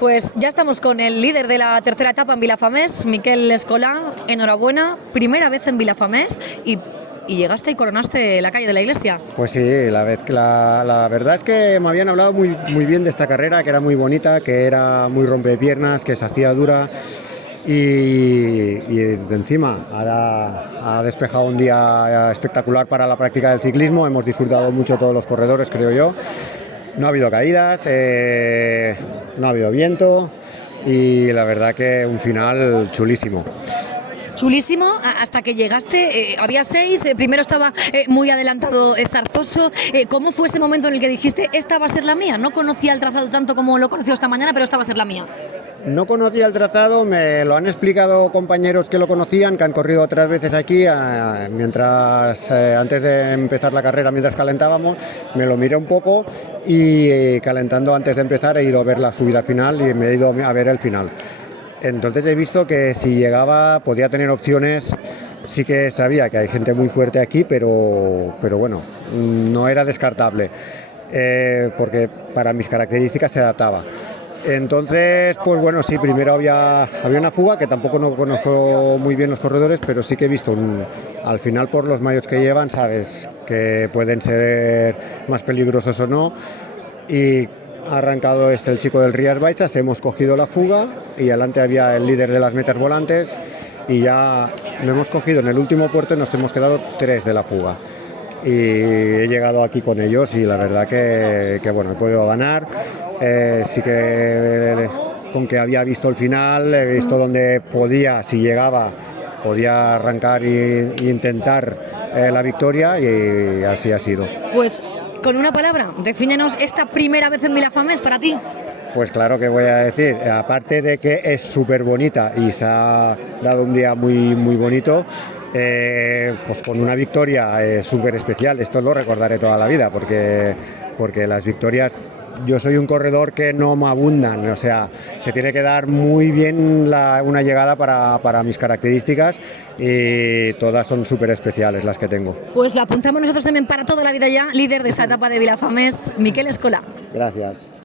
Pues ya estamos con el líder de la tercera etapa en Vilafamés, Miquel Escolà. Enhorabuena, primera vez en Vilafamés y llegaste y coronaste la calle de la Iglesia. Pues sí, la verdad es que me habían hablado muy bien de esta carrera, que era muy bonita, que era muy rompepiernas, que se hacía dura y de encima ha despejado un día espectacular para la práctica del ciclismo. Hemos disfrutado mucho todos los corredores, creo yo. No ha habido caídas, no ha habido viento y la verdad que un final chulísimo. Chulísimo, hasta que llegaste, había 6, primero estaba muy adelantado Zarzoso. ¿Cómo fue ese momento en el que dijiste, esta va a ser la mía? No conocía el trazado tanto como lo he conocido esta mañana, pero esta va a ser la mía. No conocía el trazado, me lo han explicado compañeros que lo conocían, que han corrido otras veces aquí, antes de empezar la carrera, mientras calentábamos, me lo miré un poco y calentando antes de empezar he ido a ver la subida final y me he ido a ver el final. Entonces he visto que si llegaba podía tener opciones. Sí que sabía que hay gente muy fuerte aquí, pero bueno, no era descartable, porque para mis características se adaptaba. Entonces, pues bueno, sí, primero había una fuga, que tampoco no conozco muy bien los corredores, pero sí que he visto al final por los maillots que llevan, sabes que pueden ser más peligrosos o no. Y ha arrancado el chico del Rías Baixas, hemos cogido la fuga y adelante había el líder de las metas volantes y ya lo hemos cogido en el último puerto y nos hemos quedado 3 de la fuga. Y he llegado aquí con ellos y la verdad que bueno, he podido ganar. Sí que con que había visto el final, he visto dónde podía, si llegaba, podía arrancar e intentar la victoria y así ha sido. Pues con una palabra, defínenos esta primera vez en Vilafamés para ti. Pues claro que voy a decir, aparte de que es súper bonita y se ha dado un día muy bonito, pues con una victoria súper especial. Esto lo recordaré toda la vida porque las victorias, yo soy un corredor que no me abundan, o sea, se tiene que dar muy bien una llegada para mis características y todas son súper especiales las que tengo. Pues la apuntamos nosotros también para toda la vida ya, líder de esta etapa de Vilafamés, Miquel Escolà. Gracias.